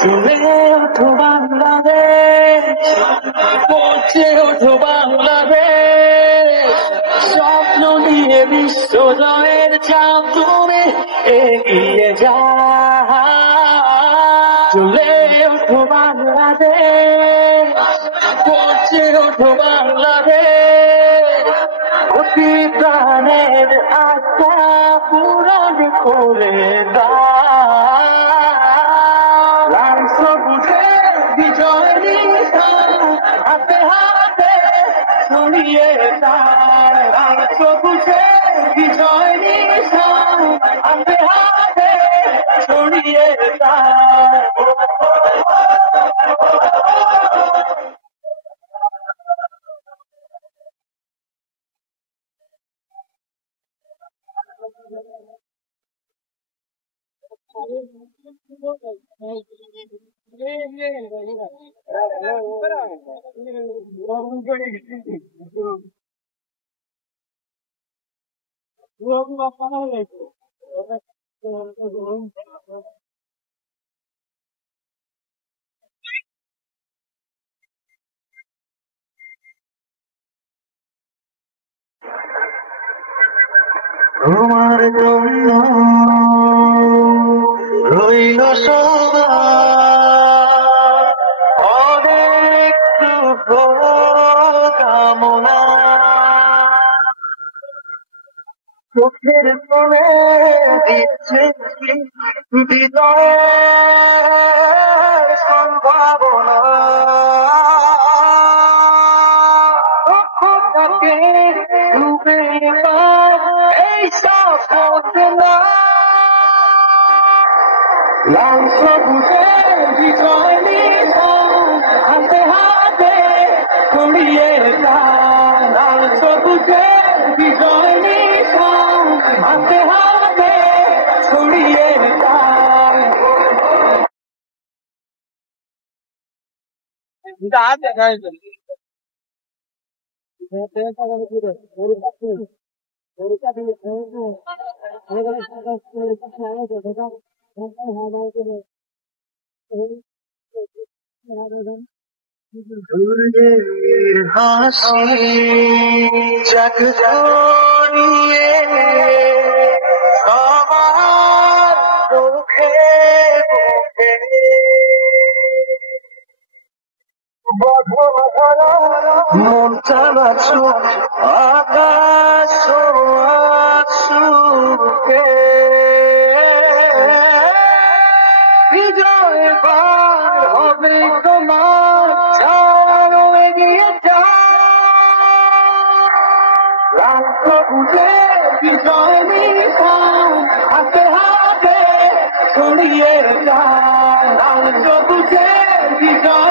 চলে ওঠো বাংলাদেশ, পৌঁছে ওঠো বাংলাদেশ, স্বপ্ন নিয়ে বিশ্ব জয়ের চাপ তুমি এগিয়ে যাও। চলে ওঠো বাংলাদেশ, পৌঁছে ওঠো বাংলাদেশ, অতি প্রাণের আশা পূরণ করে দাও। লাল সবুজে বিজয় নিশান হাতে হাতে ছড়িয়ে দাও। লাল সবুজে বিজয় নিশান হাতে হাতে ছড়িয়ে দাও। তোমার জন্য রইল সবার অনেক শুভকামনা। চোখের কোণে দিচ্ছে হৃদয়ের সম্ভাবনা। লক্ষ্যটাকে ডুবে এই সপনা। লাল সবুজে বিজয় নিশান হাতে হাতে ছড়িয়ে দাও। লাল সবুজে বিজয় নিশান হাতে হাতে ছড়িয়ে দাও। সূর্যের হাসি জাগ জড়িয়ে আমার চোখে মুখে মনটা নাচুক আকাশ সুখে। বিজয় পার হবে তোমার, চারো এগিয়ে যাও। লাল সবুজে বিজয় নিশান হাতে হাতে ছড়িয়ে দাও। লাল সবুজে বিজয়